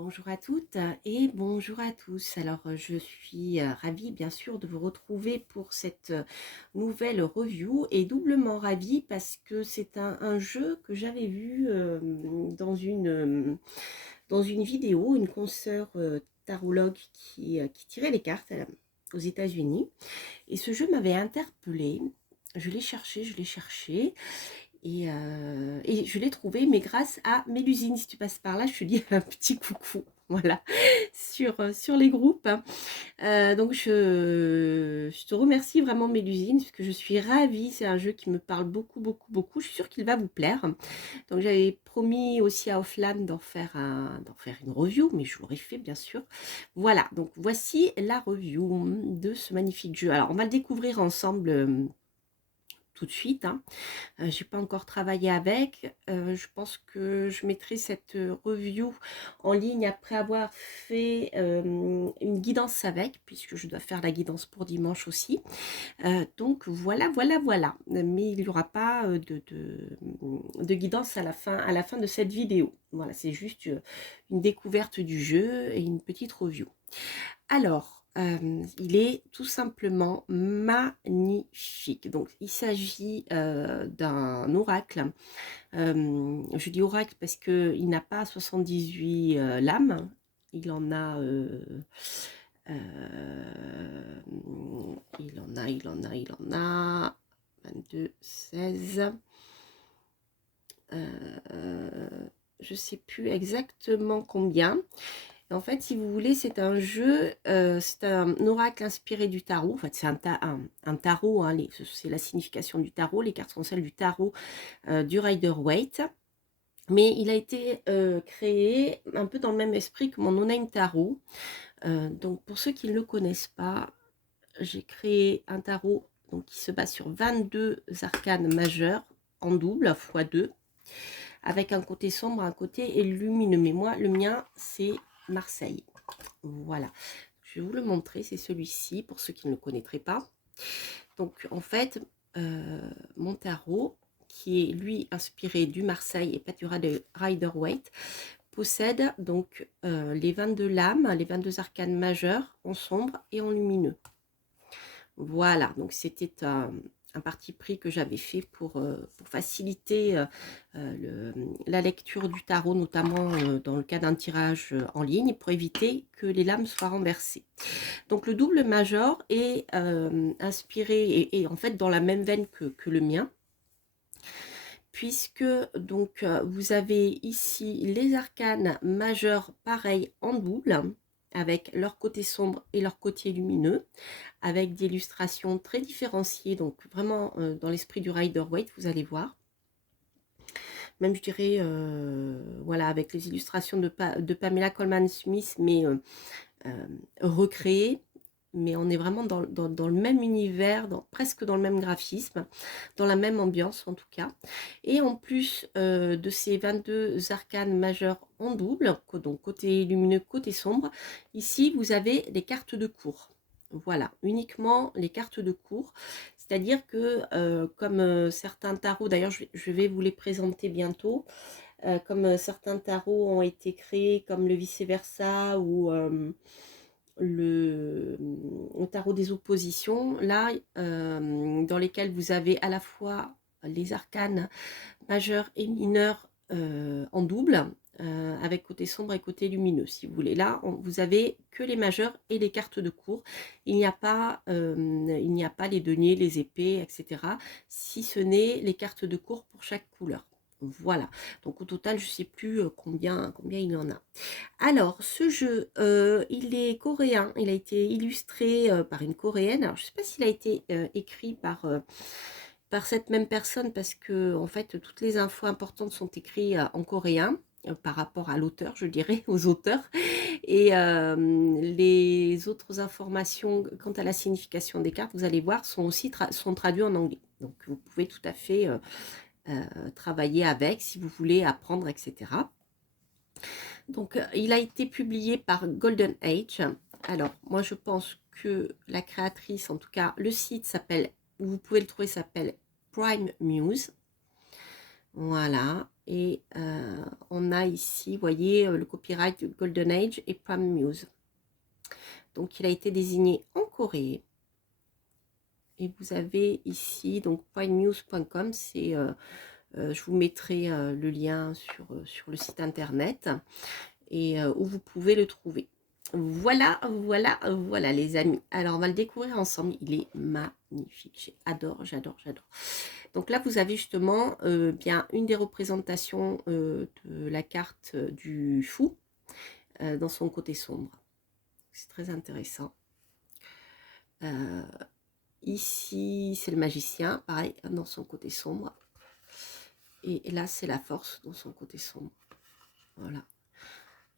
Bonjour à toutes et bonjour à tous. Alors, je suis ravie, bien sûr, de vous retrouver pour cette nouvelle review et doublement ravie parce que c'est un jeu que j'avais vu dans une vidéo, une consoeur tarologue qui tirait les cartes aux États-Unis. Et ce jeu m'avait interpellée. Je l'ai cherché. Et je l'ai trouvé, mais grâce à Mélusine. Si tu passes par là, je te dis un petit coucou. Voilà, sur les groupes. Donc, je te remercie vraiment, Mélusine, parce que je suis ravie. C'est un jeu qui me parle beaucoup, beaucoup, beaucoup. Je suis sûre qu'il va vous plaire. Donc, j'avais promis aussi à Offlan d'en faire une review, mais je l'aurais fait, bien sûr. Voilà, donc voici la review de ce magnifique jeu. Alors, on va le découvrir ensemble tout de suite, hein. J'ai pas encore travaillé avec. Je pense que je mettrai cette review en ligne après avoir fait une guidance avec, puisque je dois faire la guidance pour dimanche aussi. Donc voilà, voilà, voilà. Mais il n'y aura pas de guidance à la fin de cette vidéo. Voilà, c'est juste une découverte du jeu et une petite review. Alors, il est tout simplement magnifique. Donc, il s'agit d'un oracle. Je dis oracle parce qu'il n'a pas 78 lames. Il en a, il en a 22, 16. Je ne sais plus exactement combien. En fait, si vous voulez, c'est un jeu, c'est un oracle inspiré du tarot. En fait, c'est un tarot, hein, c'est la signification du tarot. Les cartes sont celles du tarot du Rider-Waite. Mais il a été créé un peu dans le même esprit que mon No-Name Tarot. Donc, pour ceux qui ne le connaissent pas, j'ai créé un tarot donc, qui se base sur 22 arcanes majeurs en double, x2, avec un côté sombre, un côté lumineux. Mais moi, le mien, c'est Marseille. Voilà, je vais vous le montrer, c'est celui-ci pour ceux qui ne le connaîtraient pas. Donc en fait, mon tarot, qui est lui inspiré du Marseille et Pâtura de Rider-Waite, possède donc les 22 lames, les 22 arcanes majeures en sombre et en lumineux. Voilà, donc c'était un parti pris que j'avais fait pour faciliter la lecture du tarot, notamment dans le cas d'un tirage en ligne, pour éviter que les lames soient renversées. Donc le double major est inspiré et en fait dans la même veine que le mien, puisque donc vous avez ici les arcanes majeurs pareils en double, avec leur côté sombre et leur côté lumineux, avec des illustrations très différenciées, donc vraiment dans l'esprit du Rider-Waite, vous allez voir. Même je dirais, voilà, avec les illustrations de Pamela Coleman-Smith, mais recréées. Mais on est vraiment dans le même univers, presque dans le même graphisme, dans la même ambiance en tout cas. Et en plus de ces 22 arcanes majeures en double, donc côté lumineux, côté sombre, ici vous avez les cartes de cours. Voilà, uniquement les cartes de cours. C'est-à-dire que comme certains tarots, d'ailleurs je vais vous les présenter bientôt, comme certains tarots ont été créés, comme le vice-versa ou le tarot des oppositions, là, dans lesquels vous avez à la fois les arcanes majeurs et mineurs en double, avec côté sombre et côté lumineux, si vous voulez. Là, vous avez que les majeurs et les cartes de cours. Il n'y a pas les deniers, les épées, etc. Si ce n'est les cartes de cours pour chaque couleur. Voilà. Donc au total, je ne sais plus combien il y en a. Alors, ce jeu, il est coréen. Il a été illustré par une coréenne. Alors, je ne sais pas s'il a été écrit par cette même personne parce que, en fait, toutes les infos importantes sont écrites en coréen par rapport à l'auteur, je dirais, aux auteurs. Et les autres informations quant à la signification des cartes, vous allez voir, sont aussi sont traduites en anglais. Donc, vous pouvez tout à fait travailler avec si vous voulez apprendre, etc. Donc, il a été publié par Golden Age. Alors, moi, je pense que la créatrice, en tout cas, le site s'appelle, vous pouvez le trouver, s'appelle Prime Muse. Voilà. Et on a ici, vous voyez, le copyright Golden Age et Prime Muse. Donc il a été désigné en Corée. Et vous avez ici, donc primemuse.com, c'est, je vous mettrai le lien sur le site internet et où vous pouvez le trouver. Voilà, voilà, voilà les amis. Alors on va le découvrir ensemble. Il est magnifique. J'adore, j'adore, j'adore. Donc là vous avez justement bien une des représentations de la carte du fou dans son côté sombre. C'est très intéressant. Ici c'est le magicien, pareil, dans son côté sombre. Et là c'est la force dans son côté sombre. Voilà.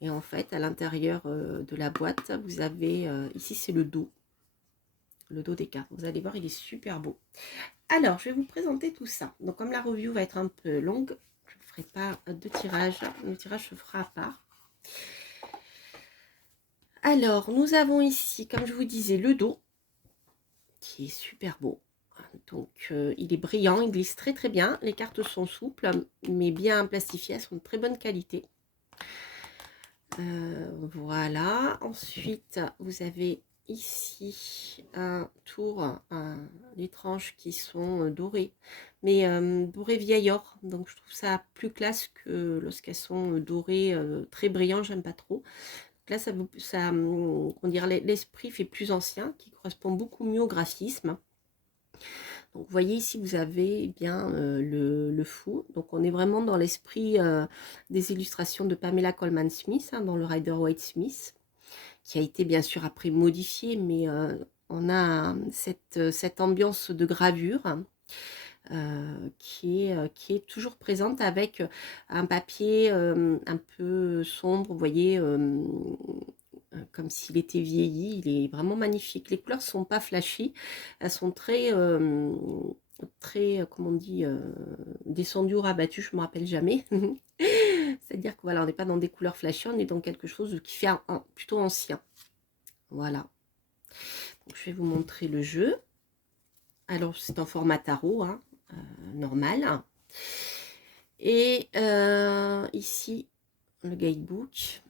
Et en fait, à l'intérieur de la boîte, vous avez, ici c'est le dos des cartes. Vous allez voir, il est super beau. Alors, je vais vous présenter tout ça. Donc, comme la review va être un peu longue, je ne ferai pas de tirage. Le tirage se fera à part. Alors, nous avons ici, comme je vous disais, le dos, qui est super beau. Donc, il est brillant, il glisse très très bien. Les cartes sont souples, mais bien plastifiées, elles sont de très bonne qualité. Voilà, ensuite vous avez ici un tour, les tranches qui sont dorées, mais dorées vieil or, donc je trouve ça plus classe que lorsqu'elles sont dorées très brillantes, j'aime pas trop. Donc là on dirait l'esprit fait plus ancien, qui correspond beaucoup mieux au graphisme. Donc vous voyez ici vous avez bien le fou, donc on est vraiment dans l'esprit des illustrations de Pamela Colman Smith, hein, dans le Rider-Waite-Smith, qui a été bien sûr après modifié, mais on a cette ambiance de gravure qui est toujours présente avec un papier un peu sombre, vous voyez, comme s'il était vieilli. Il est vraiment magnifique. Les couleurs sont pas flashy, elles sont très comment on dit, descendues ou rabattues, je me rappelle jamais. C'est-à-dire que voilà, on n'est pas dans des couleurs flashy, on est dans quelque chose qui fait plutôt ancien. Voilà. Donc, je vais vous montrer le jeu. Alors c'est en format tarot, hein, normal. Et ici le guidebook.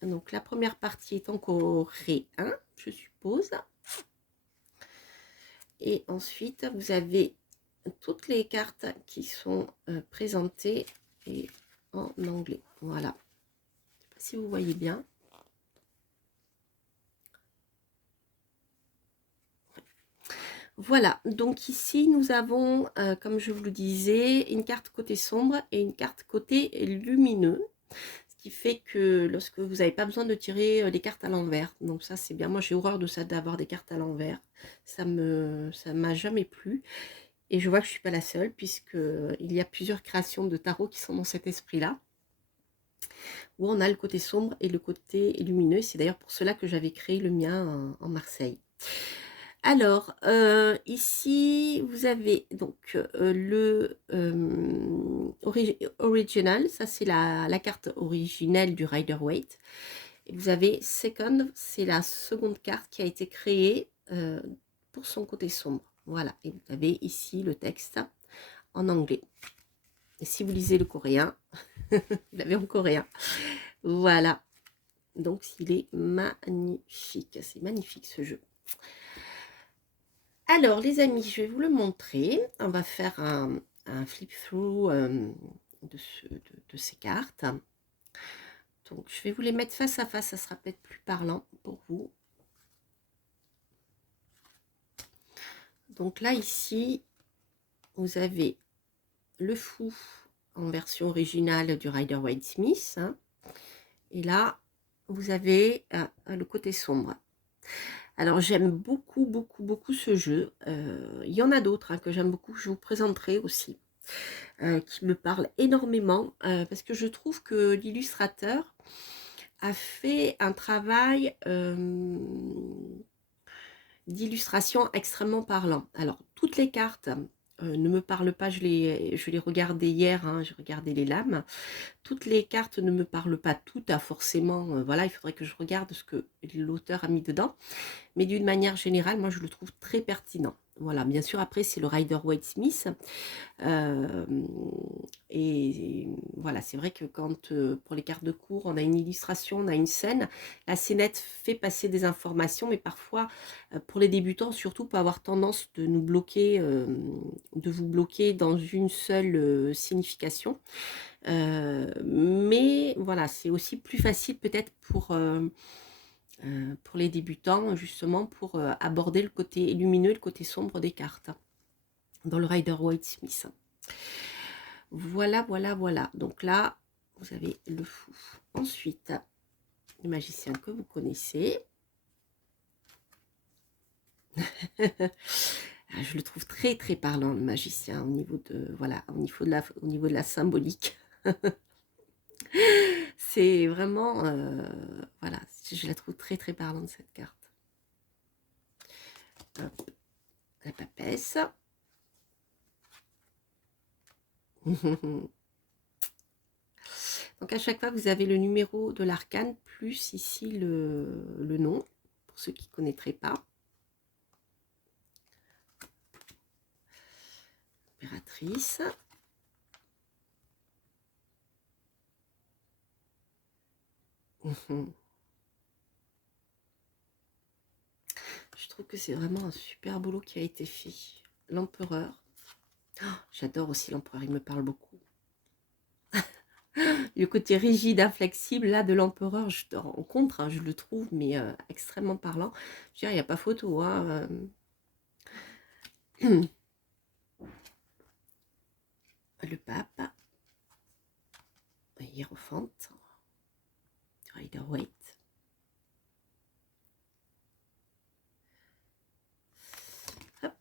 Donc la première partie est en coréen, je suppose. Et ensuite vous avez toutes les cartes qui sont présentées et en anglais. Voilà. Je ne sais pas si vous voyez bien. Voilà, donc ici nous avons, comme je vous le disais, une carte côté sombre et une carte côté lumineux. Ce qui fait que lorsque vous n'avez pas besoin de tirer les cartes à l'envers. Donc ça c'est bien, moi j'ai horreur de ça, d'avoir des cartes à l'envers. Ça m'a jamais plu. Et je vois que je ne suis pas la seule, puisqu'il y a plusieurs créations de tarot qui sont dans cet esprit-là. Où on a le côté sombre et le côté lumineux. C'est d'ailleurs pour cela que j'avais créé le mien en Marseille. Alors, ici, vous avez donc le original, ça c'est la carte originelle du Rider-Waite. Et vous avez second, c'est la seconde carte qui a été créée pour son côté sombre. Voilà, et vous avez ici le texte en anglais. Et si vous lisez le coréen, vous l'avez en coréen. Voilà, donc il est magnifique, c'est magnifique ce jeu. Alors les amis, je vais vous le montrer. On va faire un flip-through de ces cartes. Donc je vais vous les mettre face à face, ça sera peut-être plus parlant pour vous. Donc là ici, vous avez le fou en version originale du Rider-Waite-Smith. Hein. Et là, vous avez le côté sombre. Alors j'aime beaucoup, beaucoup, beaucoup ce jeu. Il y en a d'autres hein, que j'aime beaucoup, je vous présenterai aussi, qui me parlent énormément, parce que je trouve que l'illustrateur a fait un travail d'illustration extrêmement parlant. Alors toutes les cartes ne me parlent pas, je les regardais hier, hein, j'ai regardé les lames. Toutes les cartes ne me parlent pas toutes, hein, forcément, voilà, il faudrait que je regarde ce que l'auteur a mis dedans. Mais d'une manière générale, moi je le trouve très pertinent. Voilà, bien sûr, après, c'est le Rider-Waite-Smith. Euh, et voilà, c'est vrai que quand, pour les cartes de cours, on a une illustration, on a une scène, la scénette fait passer des informations, mais parfois, pour les débutants, surtout, peut avoir tendance de nous bloquer, de vous bloquer dans une seule signification. Mais voilà, c'est aussi plus facile peut-être pour les débutants, justement, pour aborder le côté lumineux, le côté sombre des cartes, dans le Rider-Waite-Smith. Voilà, voilà, voilà. Donc là, vous avez le fou. Ensuite, le magicien que vous connaissez. Je le trouve très, très parlant, le magicien, au niveau de, voilà, au niveau de la symbolique. C'est vraiment, voilà, je la trouve très, très parlante, cette carte. Hop, la papesse. Donc à chaque fois, vous avez le numéro de l'arcane, plus ici le nom, pour ceux qui ne connaîtraient pas. Impératrice. Je trouve que c'est vraiment un super boulot qui a été fait. L'empereur. Oh, j'adore aussi l'empereur, il me parle beaucoup. Le côté rigide, inflexible, là, de l'empereur, je te rencontre, hein, je le trouve, mais extrêmement parlant. Je veux dire, il n'y a pas photo. Hein, le pape. Hiérophante. Rider-Waite. Hop.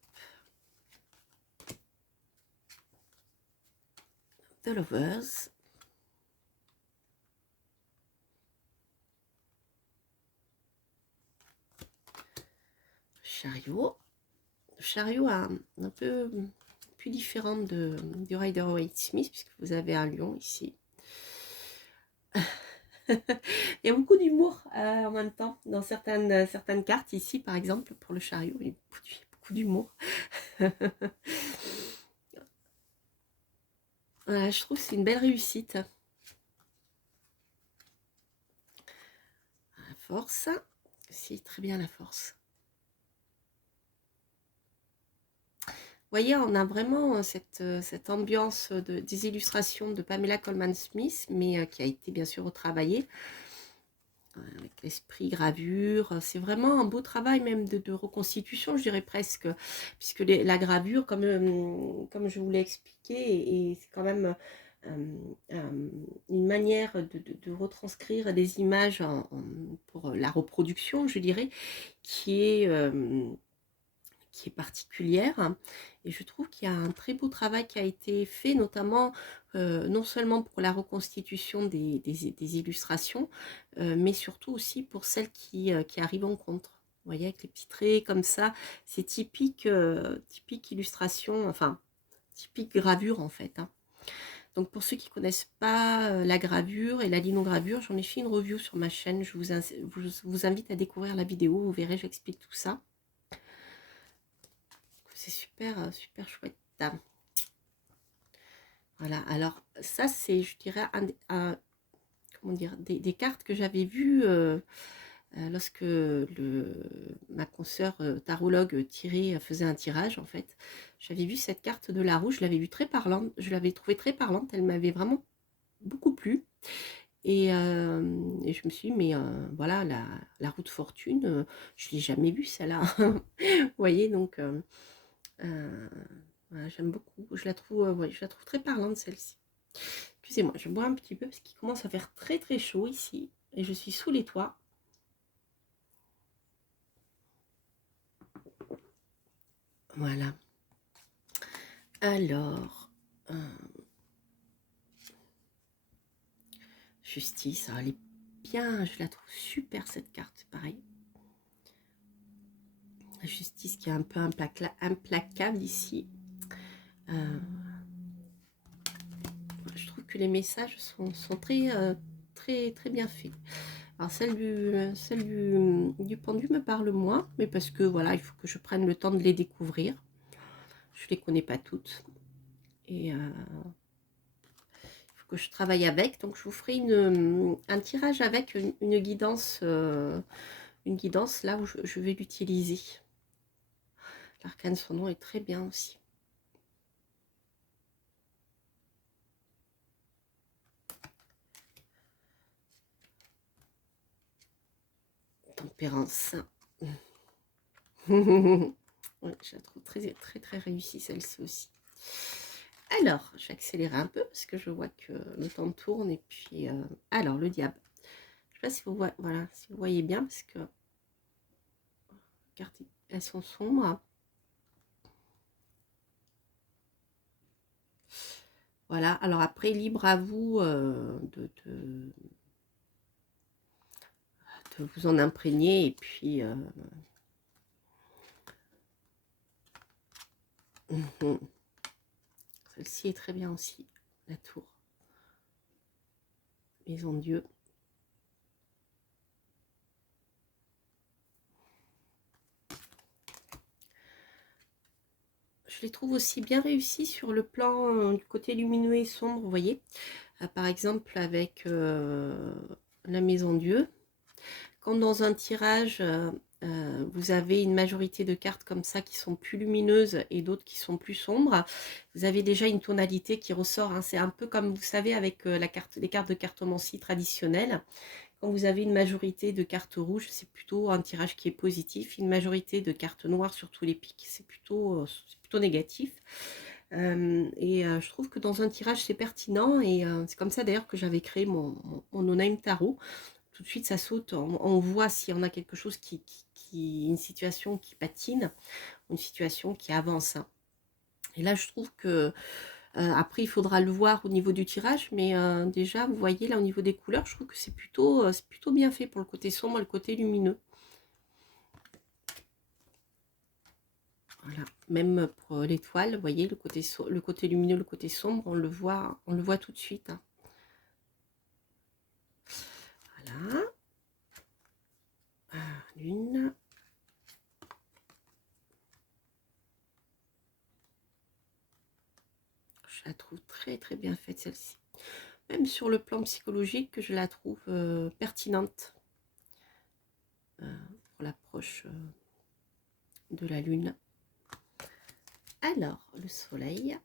The Lovers. Chariot. Le chariot un peu plus différent du Rider-Waite-Smith, puisque vous avez un lion ici. Il y a beaucoup d'humour en même temps dans certaines cartes. Ici, par exemple, pour le chariot, il y a beaucoup d'humour. Voilà, je trouve que c'est une belle réussite. La force, c'est très bien la force. Vous voyez, on a vraiment cette ambiance des illustrations de Pamela Colman Smith, mais qui a été bien sûr retravaillée avec l'esprit gravure. C'est vraiment un beau travail même de reconstitution, je dirais presque, puisque la gravure, comme je vous l'ai expliqué, et c'est quand même une manière de retranscrire des images pour la reproduction, je dirais, qui est particulière, et je trouve qu'il y a un très beau travail qui a été fait, notamment non seulement pour la reconstitution des illustrations, mais surtout aussi pour celles qui arrivent en contre. Vous voyez, avec les petits traits comme ça, c'est typique, typique illustration, enfin typique gravure en fait. Hein. Donc pour ceux qui ne connaissent pas la gravure et la linogravure, j'en ai fait une review sur ma chaîne, je vous invite à découvrir la vidéo, vous verrez, j'explique tout ça. C'est super, super chouette. Voilà, alors ça c'est, je dirais, comment dire, des cartes que j'avais vues lorsque ma consoeur tarologue faisait un tirage en fait. J'avais vu cette carte de la roue, je l'avais vue très parlante, je l'avais trouvée très parlante, elle m'avait vraiment beaucoup plu. Et je me suis dit, mais voilà, la roue de fortune, je ne l'ai jamais vue celle-là. Vous voyez, donc voilà, j'aime beaucoup. Ouais, je la trouve très parlante celle-ci. Excusez-moi, je bois un petit peu parce qu'il commence à faire très très chaud ici. Et je suis sous les toits. Voilà. Alors, justice, alors elle est bien, je la trouve super cette carte, pareil. La justice qui est un peu implacable ici. Je trouve que les messages sont très, très, très bien faits. Alors celle du pendu me parle moins, mais parce que voilà, il faut que je prenne le temps de les découvrir. Je les connais pas toutes. Et il faut que je travaille avec. Donc je vous ferai un tirage avec une guidance là où je vais l'utiliser. L'arcane son nom est très bien aussi. Tempérance. Ouais, je la trouve très très très réussie celle-ci aussi. Alors, je vais accélérer un peu parce que je vois que le temps tourne. Et puis, alors, le diable. Je ne sais pas si vous voyez, voilà, si vous voyez bien parce que regardez, elles sont sombres. Voilà, alors après, libre à vous de vous en imprégner. Et puis, celle-ci est très bien aussi, la tour. Maison Dieu. Je les trouve aussi bien réussis sur le plan du côté lumineux et sombre, vous voyez. Par exemple, avec la Maison Dieu. Quand dans un tirage, vous avez une majorité de cartes comme ça qui sont plus lumineuses et d'autres qui sont plus sombres, vous avez déjà une tonalité qui ressort. Hein. C'est un peu comme vous savez avec les cartes de cartomancie traditionnelles. Quand vous avez une majorité de cartes rouges, c'est plutôt un tirage qui est positif. Une majorité de cartes noires sur tous les pics, c'est plutôt négatif. Je trouve que dans un tirage, c'est pertinent. Et c'est comme ça d'ailleurs que j'avais créé mon Onaim Tarot. Tout de suite, ça saute. On voit si on a quelque chose une situation qui patine, une situation qui avance. Hein. Et là, je trouve que après, il faudra le voir au niveau du tirage, mais déjà, vous voyez, là, au niveau des couleurs, je trouve que c'est plutôt bien fait pour le côté sombre et le côté lumineux. Voilà, même pour l'étoile, vous voyez, le côté lumineux, le côté sombre, on le voit tout de suite. Hein. Voilà. Lune. Je la trouve très très bien faite celle-ci. Même sur le plan psychologique, je la trouve pertinente pour l'approche de la lune. Alors, le soleil.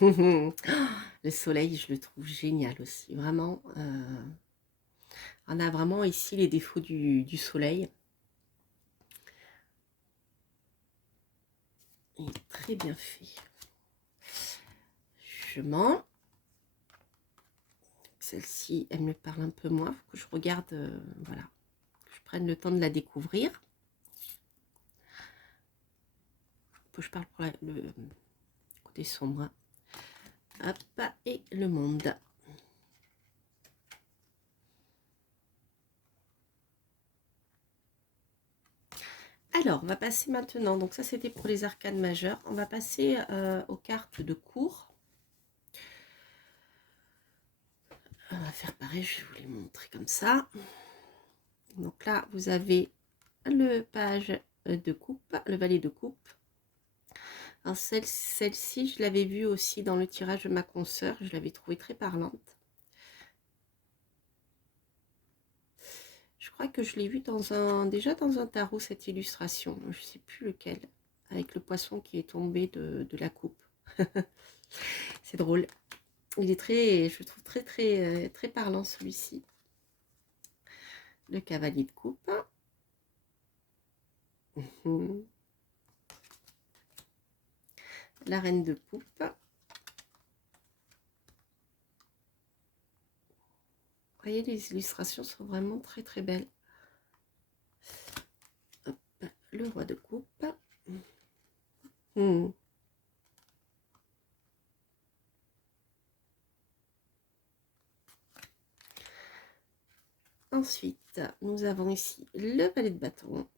Le soleil, je le trouve génial aussi. Vraiment, on a vraiment ici les défauts du soleil. Il est très bien fait. Je mens. Celle-ci, elle me parle un peu moins. Il faut que je regarde, voilà, que je prenne le temps de la découvrir. Il faut que je parle pour le côté sombre. Hop, et le monde. Alors, on va passer maintenant, donc ça c'était pour les arcanes majeures, on va passer aux cartes de cours. On va faire pareil, je vais vous les montrer comme ça. Donc là, vous avez le page de coupe, le valet de coupe. Alors celle-ci, je l'avais vue aussi dans le tirage de ma consoeur, je l'avais trouvée très parlante. Je crois que je l'ai vue déjà dans un tarot, cette illustration, je ne sais plus lequel, avec le poisson qui est tombé de la coupe. C'est drôle. Il est très, je trouve très parlant celui-ci. Le cavalier de coupe. La reine de coupe. Vous voyez, les illustrations sont vraiment très belles. Hop, le roi de coupe. Ensuite, nous avons ici le valet de bâton.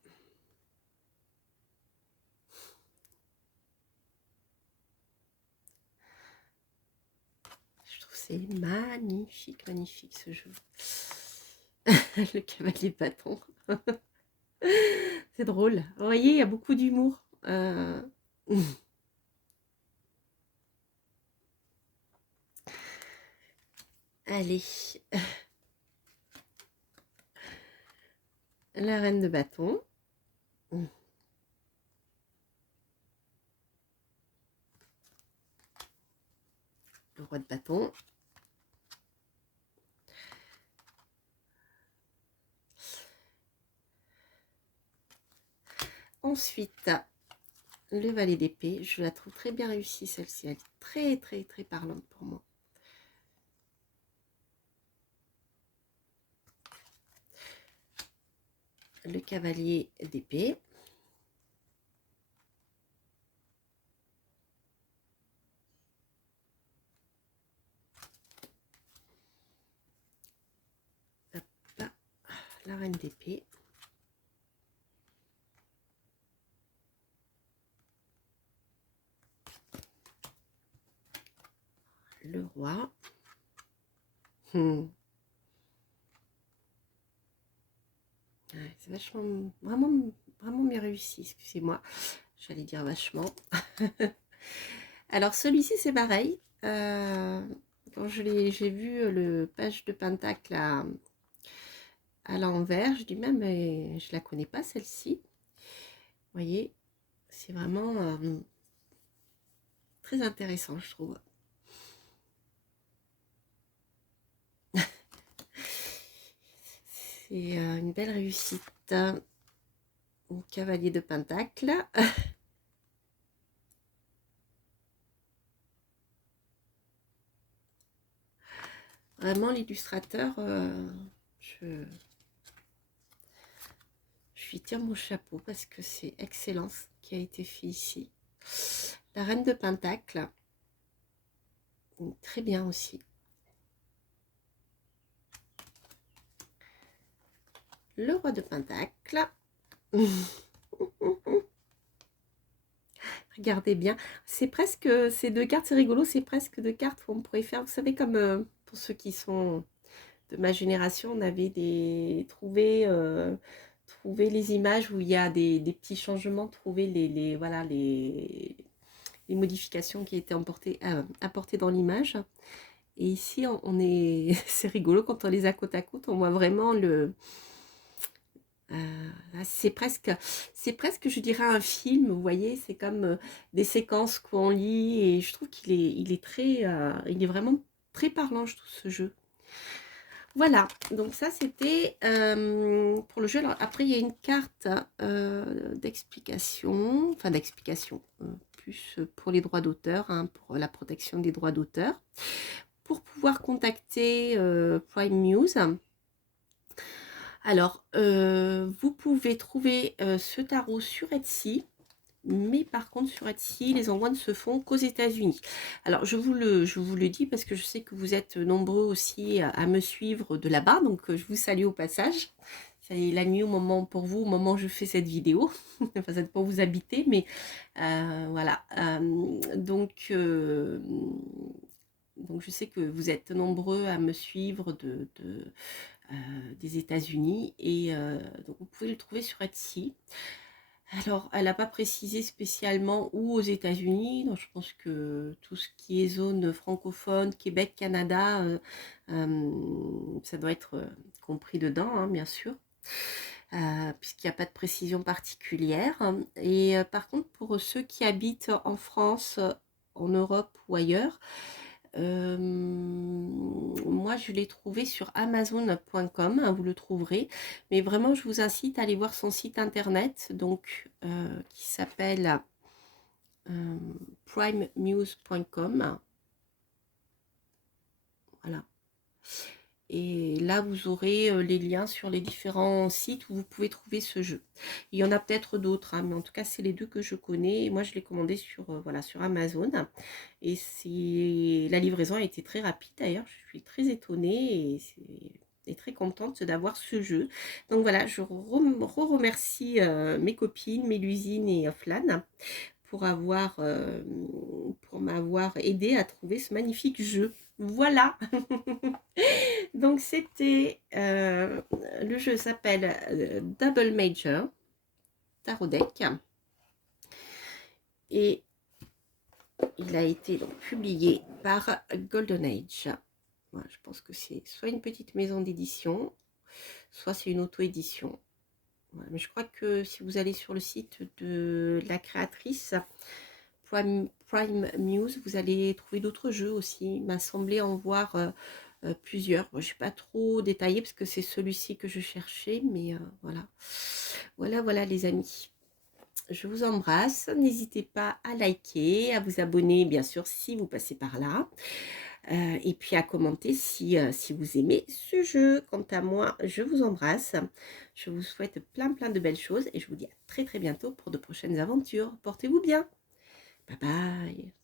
Je trouve c'est magnifique ce jeu. Le cavalier de bâton. C'est drôle. Vous voyez, il y a beaucoup d'humour. Allez, la reine de bâton. Le roi de bâton. Ensuite, le valet d'épée. Je la trouve très bien réussie, celle-ci. Elle est très, très, très parlante pour moi. Le cavalier d'épée. La reine d'épée. Le roi. Ouais, c'est vachement, vraiment bien réussi, excusez-moi. J'allais dire vachement. Alors celui-ci c'est pareil. Quand j'ai vu le page de Pentacle à l'envers, je dis même mais je la connais pas celle-ci. Vous voyez, c'est vraiment très intéressant je trouve. C'est une belle réussite. Cavalier de Pentacle. Vraiment l'illustrateur, je lui tire mon chapeau parce que c'est excellent ce qui a été fait ici. La reine de Pentacle, très bien aussi. Le roi de Pentacle. Regardez bien, c'est presque, ces deux cartes, c'est rigolo, c'est presque deux cartes où on pourrait faire, vous savez, comme pour ceux qui sont de ma génération, on avait trouvé les images où il y a des petits changements, trouver voilà, les modifications qui étaient apportées dans l'image. Et ici, on est, c'est rigolo, quand on les a côte à côte, on voit vraiment c'est presque, je dirais, un film, vous voyez, c'est comme des séquences qu'on lit, et je trouve il est vraiment très parlant, je trouve, ce jeu. Voilà, donc ça c'était pour le jeu. Alors après il y a une carte d'explication, enfin d'explication, plus pour les droits d'auteur, hein, pour la protection des droits d'auteur. Pour pouvoir contacter Prime News, alors vous pouvez trouver ce tarot sur Etsy. Mais par contre sur Etsy, les envois ne se font qu'aux États-Unis. Alors je vous le dis parce que je sais que vous êtes nombreux aussi à me suivre de là-bas, donc je vous salue au passage. C'est la nuit pour vous, au moment où je fais cette vidéo. Enfin, c'est pour vous habiter, mais voilà. Donc je sais que vous êtes nombreux à me suivre des États-Unis, et donc vous pouvez le trouver sur Etsy. Alors, elle n'a pas précisé spécialement où aux États-Unis, donc je pense que tout ce qui est zone francophone, Québec, Canada, ça doit être compris dedans, hein, bien sûr, puisqu'il n'y a pas de précision particulière. Et par contre, pour ceux qui habitent en France, en Europe ou ailleurs, moi je l'ai trouvé sur amazon.com, hein, vous le trouverez, mais vraiment je vous incite à aller voir son site internet, donc qui s'appelle primemuse.com. Voilà, et là vous aurez les liens sur les différents sites où vous pouvez trouver ce jeu. Il y en a peut-être d'autres, hein, mais en tout cas c'est les deux que je connais, et moi je l'ai commandé sur, voilà, sur Amazon, et la livraison a été très rapide. D'ailleurs je suis très étonnée et très contente d'avoir ce jeu. Donc voilà, je remercie mes copines, Mélusine et Flan, pour m'avoir aidé à trouver ce magnifique jeu. Voilà. Donc c'était le jeu s'appelle Double Major Tarot Deck. Et il a été donc publié par Golden Age. Voilà, je pense que c'est soit une petite maison d'édition, soit c'est une auto-édition. Voilà, mais je crois que si vous allez sur le site de la créatrice, Prime Muse, vous allez trouver d'autres jeux aussi. Il m'a semblé en voir plusieurs. Bon, je n'ai pas trop détaillé parce que c'est celui-ci que je cherchais, mais voilà. Voilà les amis. Je vous embrasse. N'hésitez pas à liker, à vous abonner, bien sûr, si vous passez par là. Et puis à commenter si vous aimez ce jeu. Quant à moi, je vous embrasse. Je vous souhaite plein de belles choses et je vous dis à très bientôt pour de prochaines aventures. Portez-vous bien. Bye bye.